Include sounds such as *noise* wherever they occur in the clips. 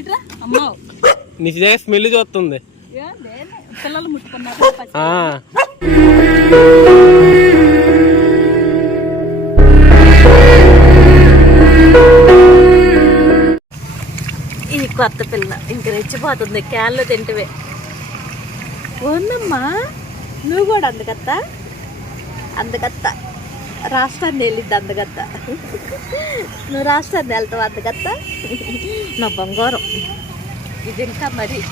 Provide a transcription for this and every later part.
ఇట్రా నీ స్మెల్ చూస్తుంది. పిల్లలు ముట్టుకున్నారు. ఇది కొత్త పిల్ల ఇంక రెచ్చిపోతుంది క్యాన్లో తింటవే. ఉందమ్మా నువ్వు కూడా అందకత్త? అందకత్త. రాష్ట్రాన్ని వెళ్ళిద్ది అందగత్త. నువ్వు రాష్ట్రాన్ని వెళ్తావు అందగత్త? నా బంగారం. ఇది ఇంకా మరి.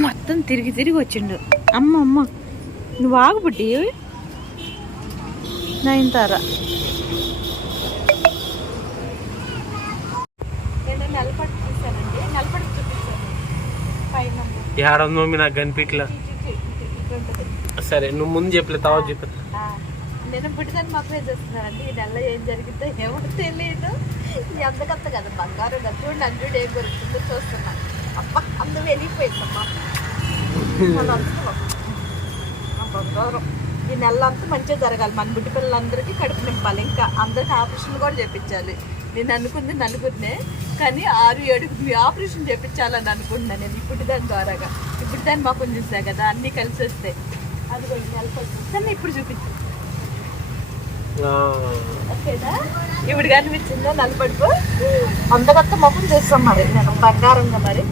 మొత్తం తిరిగి తిరిగి వచ్చిండు. అమ్మ అమ్మ నువ్వు ఆగుబుడ్డి? నయనతార. ఏడుంది మమ్మీ నాకు కనిపించలే సరే నువ్వు ముందు చెప్పలే తర్వాత చెప్పు నేను పుట్టిదని మాకు చేస్తున్నానండి ఈ నెలలో ఏం జరిగిందో ఏమో తెలియదు ఎంతకంత కదా బంగారం చూడండి అంజుడు ఏం దొరుకుతుందో చూస్తున్నా అబ్బ వెళ్ళిపోయిందమ్మా అందరం. ఆ బంగారం ఈ నెల అంతా మంచిగా జరగాలి మన బుడ్డి పిల్లలందరికీ కడుపు నింపాలి ఇంకా అందరికి ఆపరేషన్ కూడా చేపించాలి నేను అనుకుంది నలుగురినే కానీ ఆరు ఏడుగురిని ఆపరేషన్ చేపించాలని అనుకుంటున్నాను నేను ఇప్పుడు దాని ద్వారాగా. ఇప్పుడు దాన్ని మాకు చూసా కదా అన్నీ కలిసి వస్తాయి అది కూడా ఇప్పుడు చూపించు. ఓకేనా? ఇప్పుడు కనిపించిందో? నలుపడుపు అందగత్త ముఖం చేస్తాం మరి. నేను బంగారంగా మరి.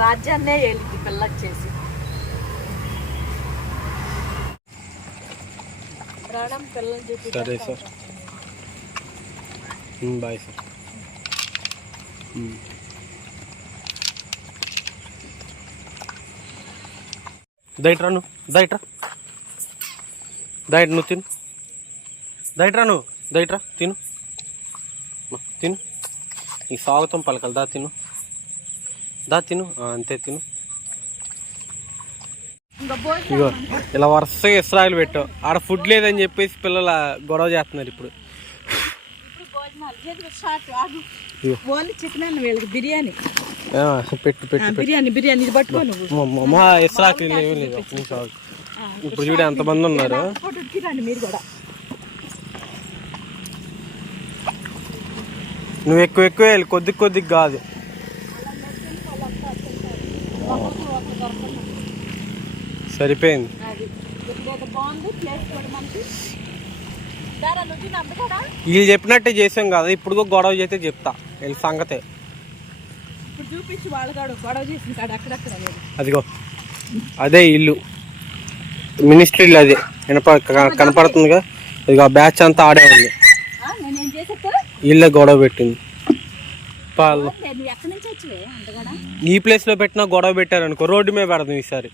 రాజ్యాన్నే ఏలికి పిల్లకి చేసి. రావడం పిల్లలు చెప్పి సరే sir. Um, bye sir um. దయట్రా నువ్వు దయట్రా దయట్ నువ్వు తిను దయట్రా నువ్వు దయట్రా తిను తిను ఈ స్వాగతం పలకలు దా తిను దా తిను అంతే తిను ఇగో ఇలా వరుసగా ఇస్రాయిల్ పెట్టావు. ఆడ ఫుడ్ లేదని చెప్పేసి పిల్లల గొడవ చేస్తున్నారు ఇప్పుడు ఇప్పుడు భోజనాలు చేతికి స్టార్ట్ ఆగు ఇగో. ఓన్లీ చికెన్ అన్న వీళ్ళకి బిర్యానీ. పెట్టు బిర్యానీ బిర్యానీ ఇది పట్టుకో నువ్వు. ఇస్రాకి. ఇప్పుడు చూడు ఎంతమంది ఉన్నారు. మీరు కూడా. నువ్వు ఎక్కువ ఎక్కువ వేయాలి కొద్ది కొద్దిగా కాదు. సరిపోయింది. వీళ్ళు చెప్పినట్టే చేసాం కదా ఇప్పుడు గొడవ చేస్తే చెప్తా వీళ్ళ సంగతే. అదిగో అదే ఇల్లు. మినిస్ట్రీలో అదే వినప కనపడుతుందిగా ఇదిగో బ్యాచ్ అంతా ఆడే ఉంది. ఇల్లే గొడవ పెట్టింది. ఈ ప్లేస్లో పెట్టినా గొడవ పెట్టారు అనుకో రోడ్డు మీద పెడదాం ఈసారి.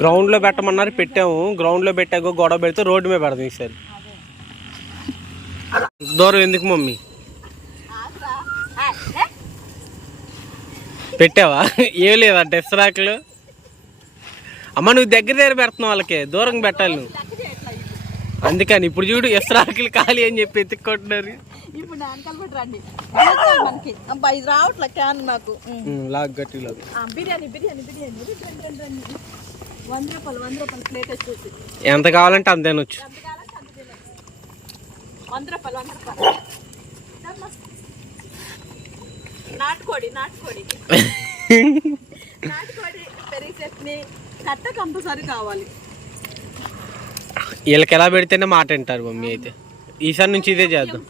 గ్రౌండ్లో పెట్టమన్నారు పెట్టాము. గ్రౌండ్లో పెట్టాక గొడవ పెడితే రోడ్డు మీద పెడదాం ఈసారి. దూరం ఎందుకు మమ్మీ? పెట్టావా? ఏం లేదా డెస్రాకులు అమ్మ నువ్వు దగ్గర దగ్గర పెడుతున్నావు వాళ్ళకి. దూరం పెట్టాలి నువ్వు. అందుకని ఇప్పుడు చూడు ఎస్రాకులు ఖాళీ అని చెప్పి ఎత్తుక్కుంటున్నారు. రావట్లే నాకు బిర్యానీ బిర్యానీ బిర్యానీ. ఎంత కావాలంటే అంత తినొచ్చు. నాటుకోడి నాటుకోడి. *laughs* నాటుకోడి పెరిగి చట్నీ కట్ట కంపల్సరీ కావాలి. వీళ్ళకి ఎలా పెడితేనే మాట వింటారు మమ్మీ అయితే. ఈసారి నుంచి ఇదే చేద్దాం.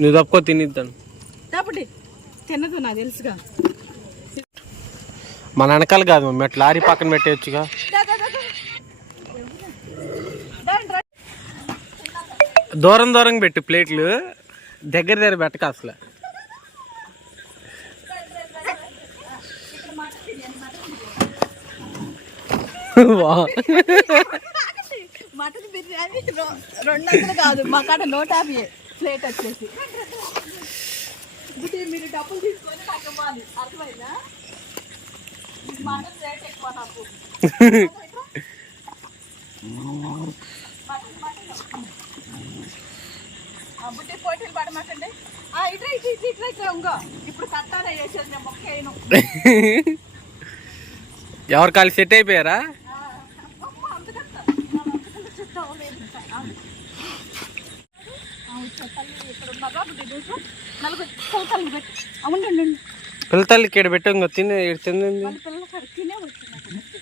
నువ్వు తప్పుకో తినిద్దాను తినదు నాకు తెలుసుగా. మన వెనకాల కాదు మమ్మీ అట్లా లారీ పక్కన పెట్టేయచ్చుగా. దూరం దూరం పెట్టు ప్లేట్లు దగ్గర దగ్గర పెట్టక అసలు. మటన్ బిర్యానీ రెండు వందలు కాదు మా కాడ నూట యాభై ప్లేట్ వచ్చేసి మీరు డబ్బులు తీసుకొని నాకు అర్థమైందా ఎవరు కాలు సెట్ అయిపోయారా? తల్లి ఇక్కడ పెట్టి. ఇంకో తిని తింది వాళ్ళ పిల్లలు కరికినే వచ్చినట్టు రాత్రి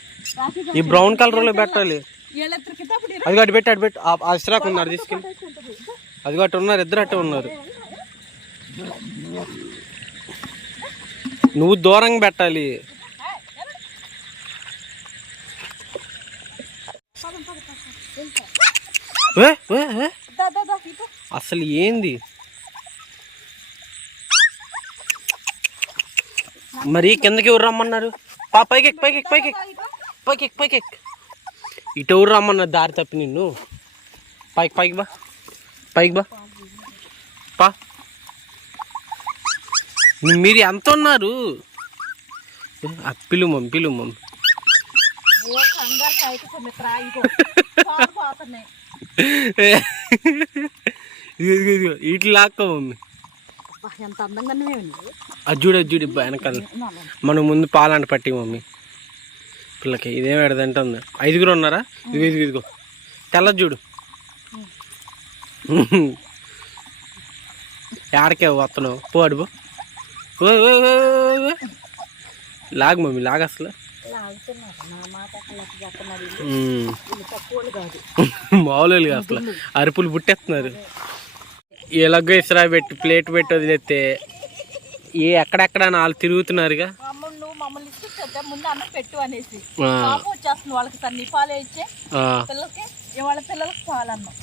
ఈ బ్రౌన్ కలర్లో పెట్టాలి. అది అటు పెట్టి అటు పెట్టి. ఆ- ఉన్నారు తీసుకెళ్ళి. అది అటు ఉన్నారు ఇద్దరు అట్టే ఉన్నారు. నువ్వు దూరంగా పెట్టాలి. అసలు ఏంది? మరి కిందకి ఎవరు రమ్మన్నారు? పా పైకి పైకి పైకి పైకి పైకి. ఇటు ఎవరు రమ్మన్నారు దారి తప్పి నిన్ను? పైకి పైకి బా. పైకి బా. పా. మీరు ఎంత ఉన్నారు? ఆ, పిలు మమ్మీ పిలు మమ్మీ. ఓ కంగారు కాయకు సుమిత్ర ఇగో. పాలు పోతున్నాయి. ఇదిగో, ఇదిగో, ఇదిగో. ఇట్లా లాక్కో మమ్మీ. ఎంత చూడు ఇబ్బా వెనకాల. మనం ముందు పాలంట పట్టి మమ్మీ. పిల్లకి ఇదేం పెడదంటుంది ఐదుగురు ఉన్నారా? ఇదిగో ఇదిగో ఇదిగో. తెల్ల చూడు. ఏడకే వస్తున్నావు? పో అడుగు లాగు మమ్మీ లాగు అసలు. మామూలు మామూలుగా అసలు. అరుపులు పుట్టేస్తున్నారు. ఎలాగో ఇసరా పెట్టి ప్లేట్ పెట్టి వదిలేస్తే ఏ ఎక్కడెక్కడ వాళ్ళు తిరుగుతున్నారుగా? మమ్మల్ని ఇస్తే ముందు అన్నం పెట్టు అనేసి. పాప వచ్చేస్తుంది వాళ్ళకి తన్ని పాలు ఇచ్చే. పిల్లలకి వాళ్ళ పిల్లలకి పాలన్నం.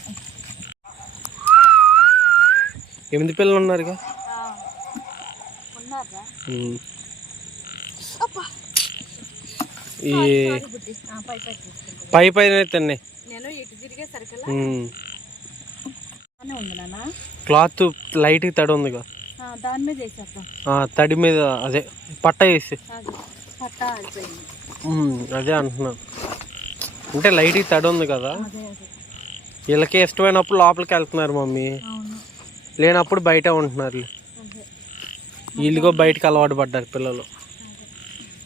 ఎనిమిది పిల్లలు. ఉన్నారా ఈ సారీ ఆ, పై పైన తిన్నాయి నేను ఇటు క్లాత్ లైట్గా తడి ఉందిగా. దాని మీద తడి మీద అదే పట్ట వేసి. అది పట్ట అంటున్నాను అంటే లైట్గా తడి ఉంది కదా. వీళ్ళకి ఇష్టమైనప్పుడు లోపలికి వెళ్తున్నారు మమ్మీ. లేనప్పుడు బయట ఉంటున్నారు. వీళ్ళుగో బయటకు అలవాటు పడ్డారు పిల్లలు.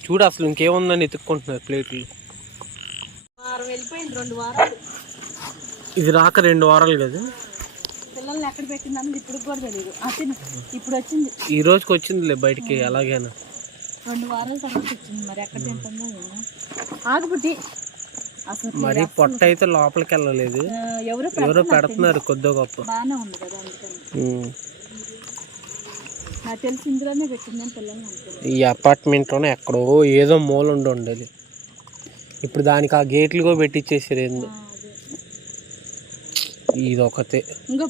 చూడు అసలు ఇంకేముందని ఎత్తుక్కుంటున్నారు ప్లేట్లు. ఇది రాక రెండు వారాలు కదా. పిల్లల్ని ఎక్కడ పెట్టిందని ఇప్పుడు కూడా తెలియదు అతను ఇప్పుడు వచ్చింది. ఈ రోజుకి వచ్చిందిలే బయటికి ఎలాగైనా రెండు వారాల తర్వాత వచ్చింది మరి ఎక్కడ తింటుందో ఏమో. అసలు మరి పొట్ట అయితే లోపలికి వెళ్ళలేదు. ఎవరో ఎవరో పెడుతున్నారు కొద్దో గొప్ప. బాగానే ఉంది కదా అందుకని. నాకు తెలిసి ఇందులోనే పెట్టిందని పిల్లల్ని అనుకున్నాను ఈ అపార్ట్మెంట్లోనే ఎక్కడో ఏదో మూల ఉండి ఉండేది. ఇప్పుడు దానికి ఆ గేట్లు కూడా పెట్టించేసారు ఏందో. ఇది ఒకతే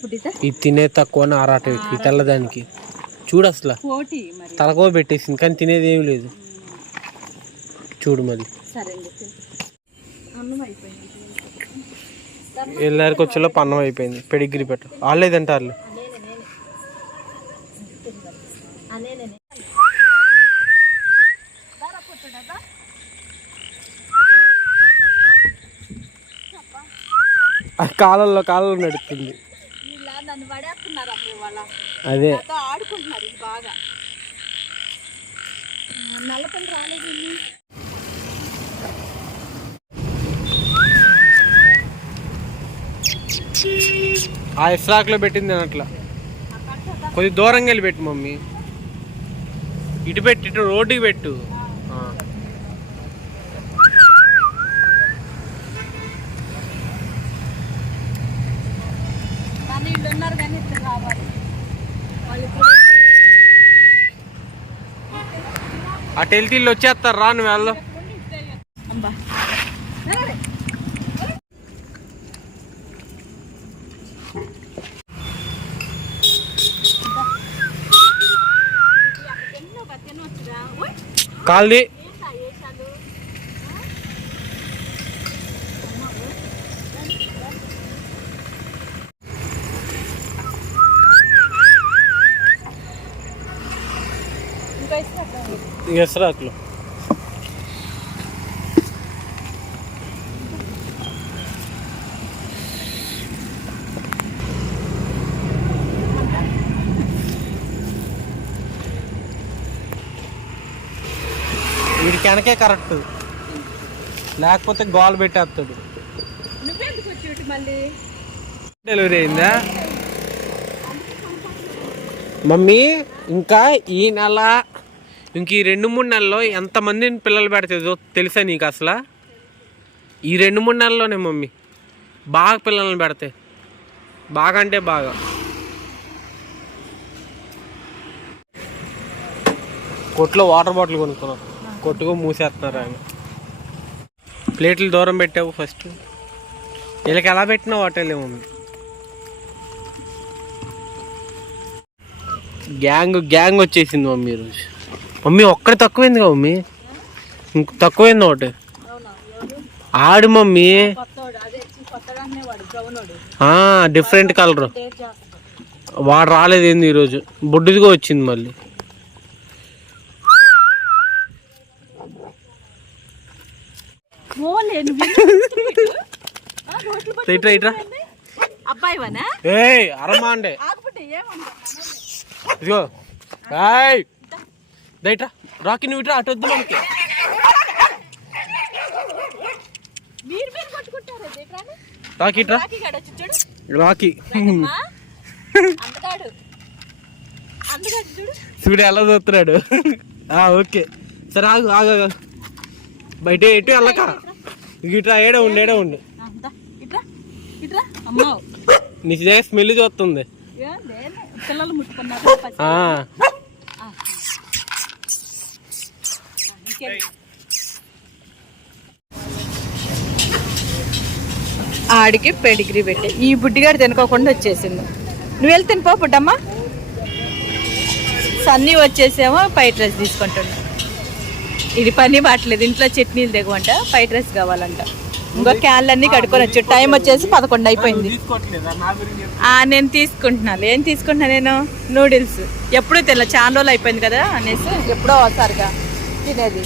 ఇది? తినే తక్కువ ఆరాట ఈ తెల్లదానికి. చూడు అసలు. తలకో పెట్టేసింది కానీ తినేది ఏమి లేదు. చూడు మరి. వెళ్ళారికి వచ్చేలో పన్నం అయిపోయింది. పెడిగ్రీ పెట్ట. వాళ్ళే తింటారు నేనే నేనే అనే నేనే దారా పుట్టుడా ఆ కాలంలో కాలంలో నడుస్తుంది. అదే. ఆ ఇస్రాక్లో పెట్టింది అట్లా. కొద్ది దూరంగా వెళ్ళి పెట్టు మమ్మీ. ఇటు పెట్టి ఇటు రోడ్డుకి పెట్టు ఆ. కానీ వీళ్ళు ఉన్నారు కానీ ఇప్పుడు రావాలి వాళ్ళు ఇప్పుడు అటు వెళ్తే వీళ్ళు వచ్చేస్తారు రా నువ్వు వెళ్ళి కాల్ది ఎసరాకులు వీడి కెనకే కరెక్ట్. లేకపోతే గోల్ పెట్టేస్తాడు. డెలివరీ అయిందా? మమ్మీ ఇంకా ఈ నెల ఇంక ఈ రెండు మూడు నెలల్లో ఎంతమందిని పిల్లలు పెడతాదో తెలుసా నీకు అసలు? ఈ రెండు మూడు నెలల్లోనే మమ్మీ బాగా పిల్లల్ని పెడతాయి. బాగా అంటే బాగా. కొట్లో వాటర్ బాటిల్ కొనుక్కున్నాం. కొట్టుకో మూసేస్తున్నారు ఆయన. ప్లేట్లు దూరం పెట్టావు ఫస్ట్. వీళ్ళకి ఎలా పెట్టినావు హోటల్ మమ్మీ. గ్యాంగ్ గ్యాంగ్ వచ్చేసింది మమ్మీ ఈరోజు మమ్మీ ఒక్కడి తక్కువైంది కదా మమ్మీ? ఇంక తక్కువైంది ఒకటి. ఆడు మమ్మీ. డిఫరెంట్ కలర్ వాడు రాలేదు ఏంది ఈరోజు? బొడ్డుదిగా వచ్చింది మళ్ళీ. ఇట్రా ఇట్రా అబ్బాయి వనా ఏయ్ అరమాండే ఆకుపట్టే ఏమన్నా ఇదిగో. దయట్రా రాకి నువ్వు ఇట్రా అటు వద్దు మనకి. రాకి ఇట్రా. రాకి చూడు. ఎలా చూస్తున్నాడు? ఆ, ఓకే. సరే ఆగు ఆగు. బయట ఎటు వెళ్ళక. ఇట్రా ఏడే ఉండి ఏడే ఉండి. ఆ, దా, ఇట్రా ఇట్రా. అమ్మో. నీ స్మెల్ చూస్తుంది. పిల్లలు ముట్టుకున్నారు పసి. ఆ, ఆ. ఆ, ఆడికి పెడిగ్రీ పెట్టి. ఈ బుడ్డిగాడు తినుకోకుండా వచ్చేసింది నువ్వు వెళ్ళి తినిపో బుడ్డమ్మ. సన్నీ వచ్చేసేమో ఫ్రైడ్ రైస్ తీసుకుంటున్నా ఇది పని బాట్లేదు. ఇంట్లో చట్నీలు దిగవంట ఫ్రైడ్ రైస్ కావాలంట. ఇంకో క్యాన్లన్నీ కడుక్కొని వచ్చి టైం వచ్చేసి పదకొండు అయిపోయింది. నేను తీసుకుంటున్నాను ఏం తీసుకుంటున్నా నేను? నూడిల్స్. ఎప్పుడూ తినలే చాలా రోజులు అయిపోయింది కదా అనేసి ఎప్పుడో ఒకసారిగా. తినేది